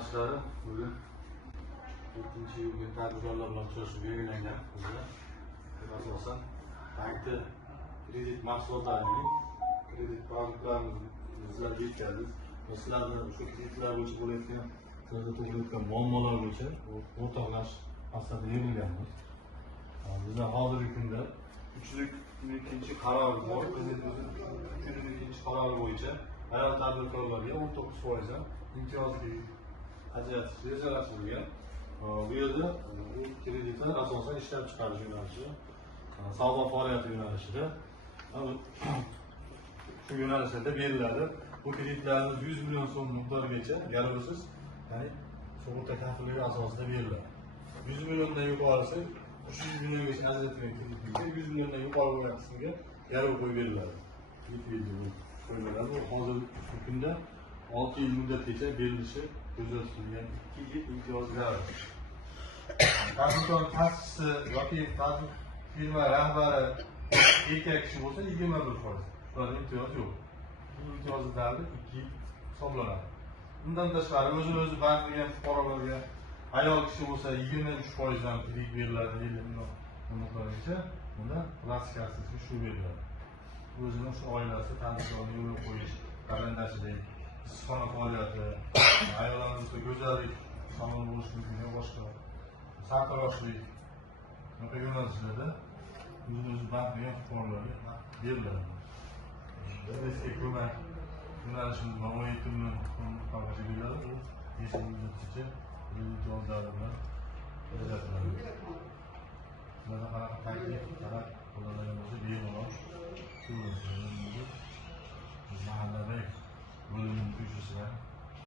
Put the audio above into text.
yo'nalishlari bugun 4-iyul tadbirkorlar bilan uchrashuv belgilangan. Asosan bankda kredit mahsulotlarining kredit produktlarini bizlarga yetkazib, sizlarni o'sha kreditlar bo'yicha bo'layotgan sizlarda tug'ilayotgan muammolar bo'yicha o'rtoqlash maqsadida yig'ilganmiz. Bizlar hozirgi kunda 302 qaror bor. Prezidentimizning 302 qarori bo'yicha ayol tadbirkorlarga 19% imtiyozli ajratish rejalashtirilgan. Bu yerda bu kreditlar asosan ishlab chiqarish yo'nalishi, savdo faoliyati yo'nalishida shu yo'nalishlarda beriladi. Bu kreditlarimiz 100 million so'm miqdorigacha garovsiz, ya'ni sug'urta kafilligi asosida beriladi. 100 milliondan yuqorisi 300 milliongacha ajratilgan kreditga 100 milliondan yuqori bo'lgan qismiga garov qo'yib beriladi. Bu hozirgi kunda 6 yil muddatgacha berilishi ko'zda tutilgan 2 yil imtiyozli garov. Tadbirkor ta'sischisi yoki firma rahbari erkak kishi bo'lsa 21%. Ularda imtiyoz yo'q. Bu imtiyozli davr 2 yil hisoblanadi. Bundan tashqari o'zini-o'zi band qilgan fuqarolarga ayol kishi bo'lsa 23% dan kredit beriladi miqdorigacha. Bunda plastikasi shu beriladi. O'zini shu oilasi tadbirkorni yo'lga qo'yish, qarindoshlik, issiqxona faoliyati, ayollarimizga go'zallik salon bo'lish mumkin, boshqa sartaroshlik bunaqa yo'nalishlarda o'zini-o'zi band qilgan fuqarolarga beriladi. Eski ko'mak yo'nalishimiz va 17 million so'mgacha beriladi. U 5 yil muddatgacha imtiyozlar bilan ajratiladi. Bularda qanaqa taklif, talab qo'llanilgan bo'lsa bemalol shu mahalladagi bo'limning tuzuvchisidan